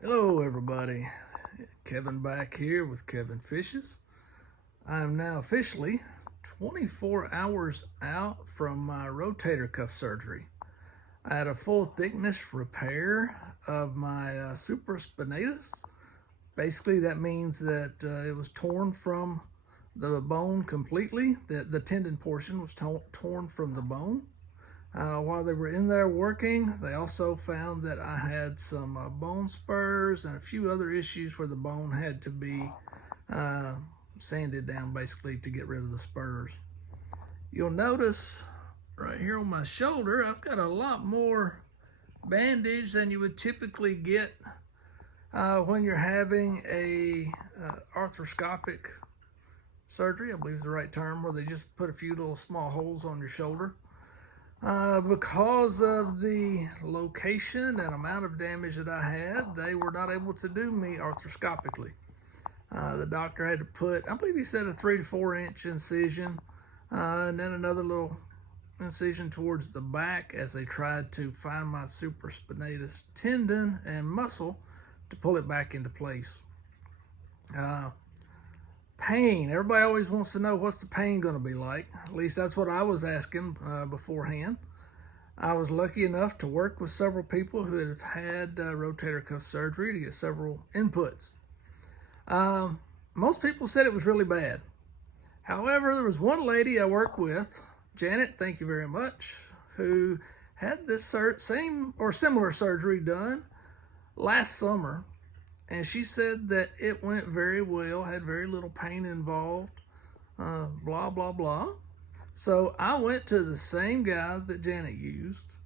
Hello, everybody. Kevin back here with Kevin Fishes. I am now officially 24 hours out from my rotator cuff surgery. I had a full thickness repair of my supraspinatus. Basically, that means that it was torn from the bone completely. The tendon portion was torn from the bone. While they were in there working, they also found that I had some bone spurs and a few other issues where the bone had to be uh, sanded down basically to get rid of the spurs. You'll notice right here on my shoulder, I've got a lot more bandage than you would typically get when you're having a arthroscopic surgery, I believe is the right term, where they just put a few little small holes on your shoulder. Because of the location and amount of damage that I had, they were not able to do me arthroscopically. The doctor had to put, I believe he said, a 3 to 4 inch incision, and then another little incision towards the back as they tried to find my supraspinatus tendon and muscle to pull it back into place. Pain. Everybody always wants to know what's the pain going to be like. At least that's what I was asking beforehand. I was lucky enough to work with several people who have had rotator cuff surgery to get several inputs. Most people said it was really bad. However, there was one lady I worked with, Janet, thank you very much, who had this same or similar surgery done last summer. And she said that it went very well, had very little pain involved, blah, blah, blah. So I went to the same guy that Janet used,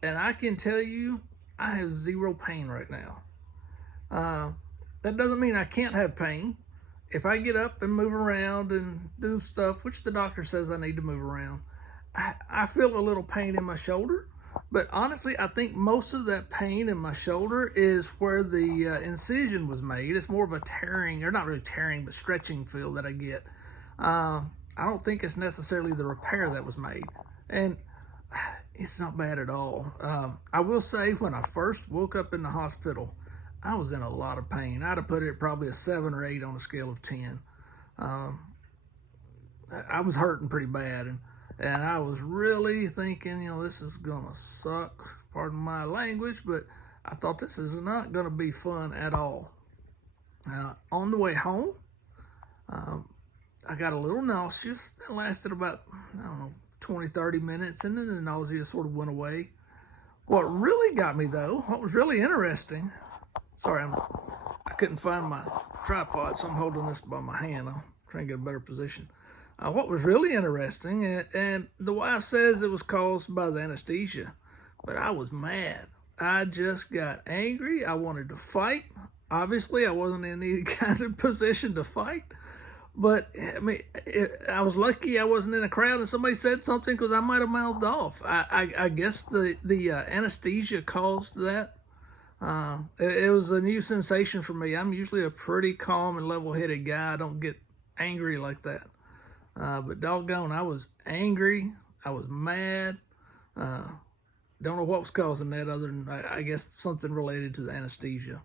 and I can tell you I have zero pain right now. That doesn't mean I can't have pain. If I get up and move around and do stuff, which the doctor says I need to move around, I feel a little pain in my shoulder. But honestly, I think most of that pain in my shoulder is where the incision was made. It's more of a tearing, or not really tearing, but stretching feel that I get. I don't think it's necessarily the repair that was made. And it's not bad at all. I will say, when I first woke up in the hospital, I was in a lot of pain. I'd have put it probably a 7 or 8 on a scale of 10. I was hurting pretty bad, and I was really thinking, this is gonna suck, pardon my language, but I thought this is not gonna be fun at all. On the way home, I got a little nauseous. That lasted about, 20, 30 minutes, and then the nausea sort of went away. What really got me though, what was really interesting, sorry, I couldn't find my tripod, so I'm holding this by my hand. I'm trying to get a better position. What was really interesting, and the wife says it was caused by the anesthesia, but I was mad. I just got angry. I wanted to fight. Obviously, I wasn't in any kind of position to fight, but I was lucky I wasn't in a crowd and somebody said something, because I might have mouthed off. I guess the anesthesia caused that. It was a new sensation for me. I'm usually a pretty calm and level-headed guy. I don't get angry like that. But doggone, I was angry. I was mad. Don't know what was causing that, other than I guess something related to the anesthesia.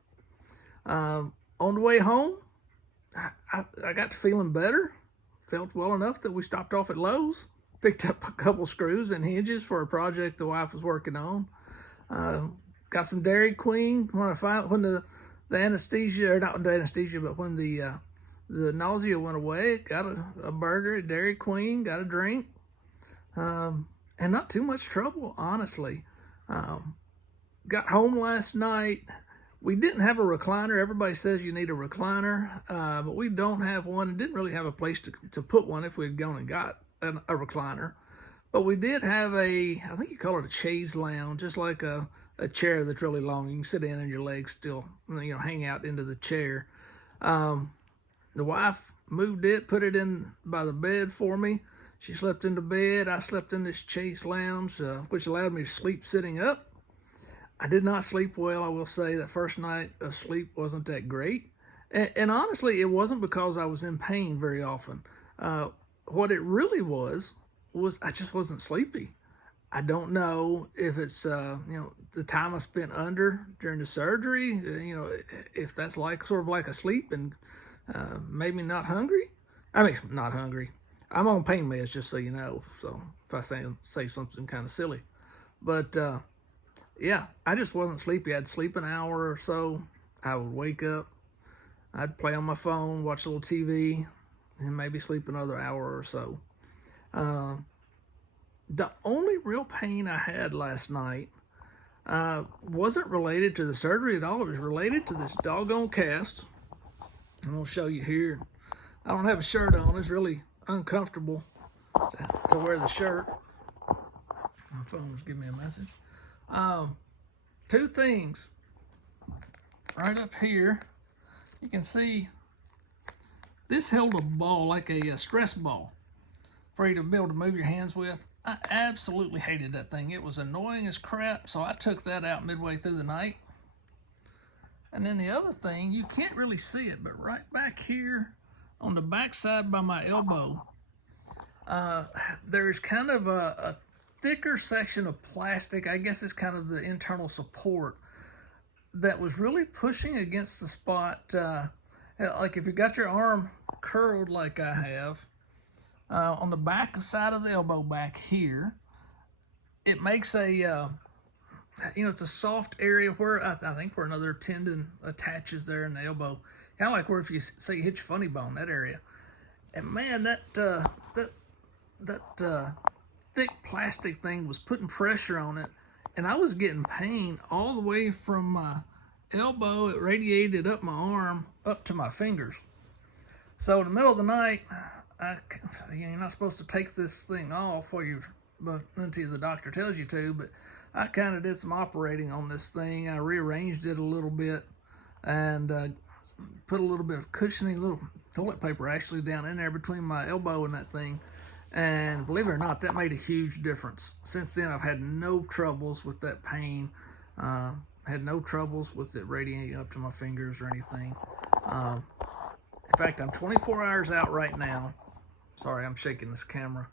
On the way home, I got to feeling better. Felt well enough that we stopped off at Lowe's, picked up a couple screws and hinges for a project the wife was working on. Got some Dairy Queen when the anesthesia, or not the anesthesia, but when the nausea went away. Got a burger at Dairy Queen, got a drink, and not too much trouble, honestly. Got home last night. We didn't have a recliner. Everybody says you need a recliner, but we don't have one, and didn't really have a place to put one if we had gone and got a recliner. But we did have I think you call it a chaise lounge, just like a chair that's really long. You can sit in and your legs still, hang out into the chair. The wife moved it, put it in by the bed for me. She slept in the bed. I slept in this chaise lounge, which allowed me to sleep sitting up. I did not sleep well, I will say. That first night of sleep wasn't that great. And honestly, it wasn't because I was in pain very often. What it really was I just wasn't sleepy. I don't know if it's the time I spent under during the surgery. If that's like sort of like asleep and maybe not hungry. I mean, not hungry. I'm on pain meds, just so you know. So if I say something kind of silly, but yeah, I just wasn't sleepy. I'd sleep an hour or so. I would wake up. I'd play on my phone, watch a little TV, and maybe sleep another hour or so. The only real pain I had last night wasn't related to the surgery at all. It was related to this doggone cast. I'm going to show you here. I don't have a shirt on. It's really uncomfortable to wear the shirt. My phone's giving me a message. Two things. Right up here, you can see this held a ball, like a stress ball, for you to be able to move your hands with. I absolutely hated that thing. It was annoying as crap, so I took that out midway through the night. And then the other thing, you can't really see it, but right back here on the back side by my elbow, there's kind of a thicker section of plastic. I guess it's kind of the internal support that was really pushing against the spot. Like if you got your arm curled like I have, on the back side of the elbow back here, it makes a, it's a soft area where I think where another tendon attaches there in the elbow. Kind of like where if you say you hit your funny bone, that area. And man, that thick plastic thing was putting pressure on it, and I was getting pain all the way from my elbow. It radiated up my arm up to my fingers. So in the middle of the night, you're not supposed to take this thing off until the doctor tells you to, but I kind of did some operating on this thing. I rearranged it a little bit and put a little bit of cushioning, little toilet paper actually down in there between my elbow and that thing. And believe it or not, that made a huge difference. Since then, I've had no troubles with that pain. Had no troubles with it radiating up to my fingers or anything. In fact, I'm 24 hours out right now. Sorry, I'm shaking this camera.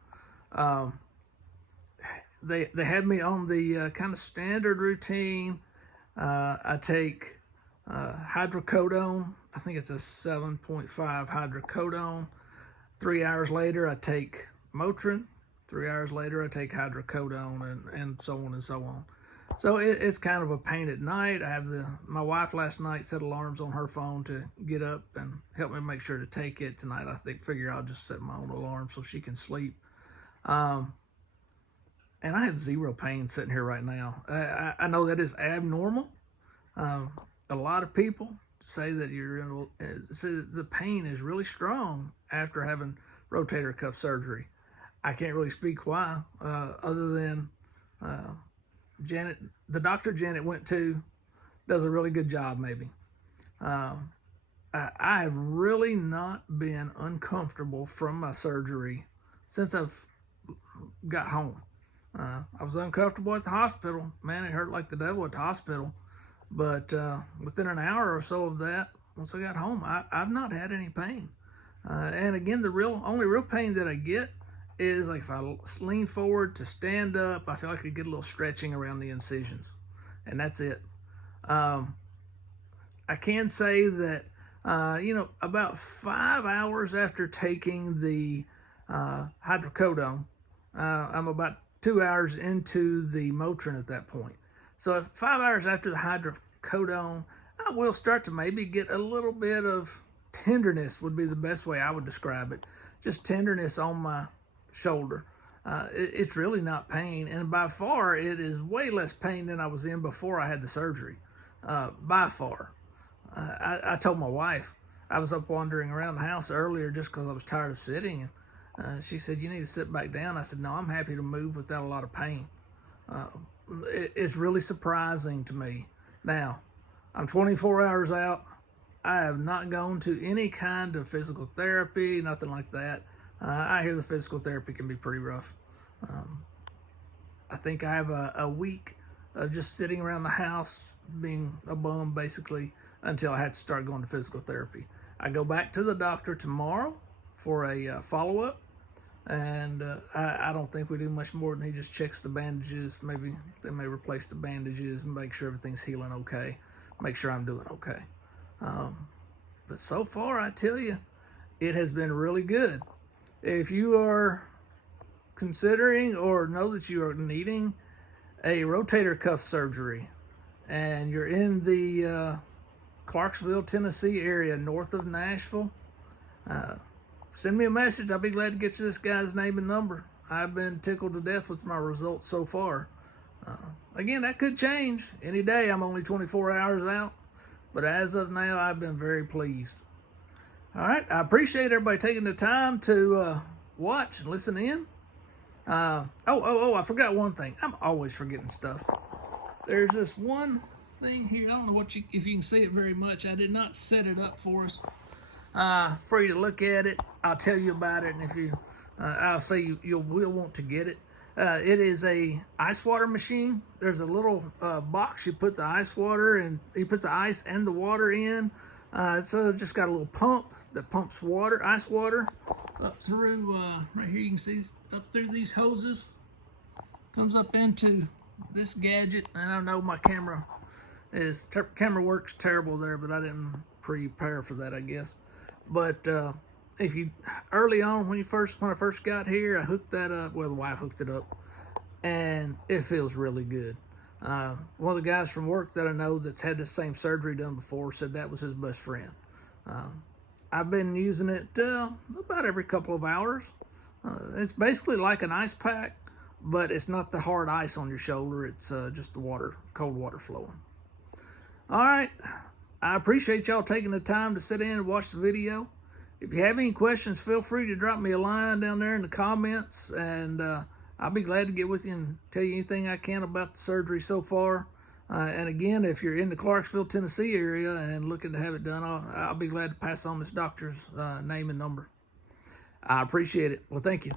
They had me on the kind of standard routine. I take hydrocodone. I think it's a 7.5 hydrocodone. 3 hours later, I take Motrin. 3 hours later, I take hydrocodone, and so on and so on. So it's kind of a pain at night. I have my wife last night set alarms on her phone to get up and help me make sure to take it. Tonight, I figure I'll just set my own alarm so she can sleep. And I have zero pain sitting here right now. I know that is abnormal. A lot of people say that the pain is really strong after having rotator cuff surgery. I can't really speak why, other than Janet, the doctor Janet went to, does a really good job. Maybe I have really not been uncomfortable from my surgery since I've got home. I was uncomfortable at the hospital. Man, it hurt like the devil at the hospital. But within an hour or so of that, once I got home, I've not had any pain. And again, the only real pain that I get is like if I lean forward to stand up, I feel like I get a little stretching around the incisions, and that's it. I can say that, about 5 hours after taking the hydrocodone, I'm about 2 hours into the Motrin at that point. So 5 hours after the hydrocodone, I will start to maybe get a little bit of tenderness, would be the best way I would describe it. Just tenderness on my shoulder. It's really not pain, and by far it is way less pain than I was in before I had the surgery. By far. I told my wife, I was up wandering around the house earlier just because I was tired of sitting, and she said, "You need to sit back down." I said, "No, I'm happy to move without a lot of pain." It's really surprising to me. Now, I'm 24 hours out. I have not gone to any kind of physical therapy, nothing like that. I hear the physical therapy can be pretty rough. I think I have a week of just sitting around the house being a bum, basically, until I have to start going to physical therapy. I go back to the doctor tomorrow for a follow-up. And I don't think we do much more than he just checks the bandages. Maybe they may replace the bandages and make sure everything's healing okay, make sure I'm doing okay. But so far, I tell you, it has been really good. If you are considering or know that you are needing a rotator cuff surgery and you're in the Clarksville, Tennessee area north of Nashville, send me a message. I'll be glad to get you this guy's name and number. I've been tickled to death with my results so far. Again, that could change any day. I'm only 24 hours out. But as of now, I've been very pleased. All right. I appreciate everybody taking the time to watch and listen in. I forgot one thing. I'm always forgetting stuff. There's this one thing here. I don't know if you can see it very much. I did not set it up for us. For you to look at it. I'll tell you about it, and if you, I'll say you will want to get it. It is a ice water machine. There's a little box you put the ice water and you put the ice and the water in. It's just got a little pump that pumps water, ice water, up through right here. You can see up through these hoses. Comes up into this gadget, and I know my camera works terrible there, but I didn't prepare for that, I guess. But if you early on when I first got here, I hooked that up. Well, the wife hooked it up, and it feels really good. One of the guys from work that I know that's had the same surgery done before said that was his best friend. I've been using it about every couple of hours. It's basically like an ice pack, but it's not the hard ice on your shoulder. It's just the water, cold water flowing. All right. I appreciate y'all taking the time to sit in and watch the video. If you have any questions, feel free to drop me a line down there in the comments, and I'll be glad to get with you and tell you anything I can about the surgery so far. And again, if you're in the Clarksville, Tennessee area and looking to have it done, I'll be glad to pass on this doctor's name and number. I appreciate it. Well, thank you.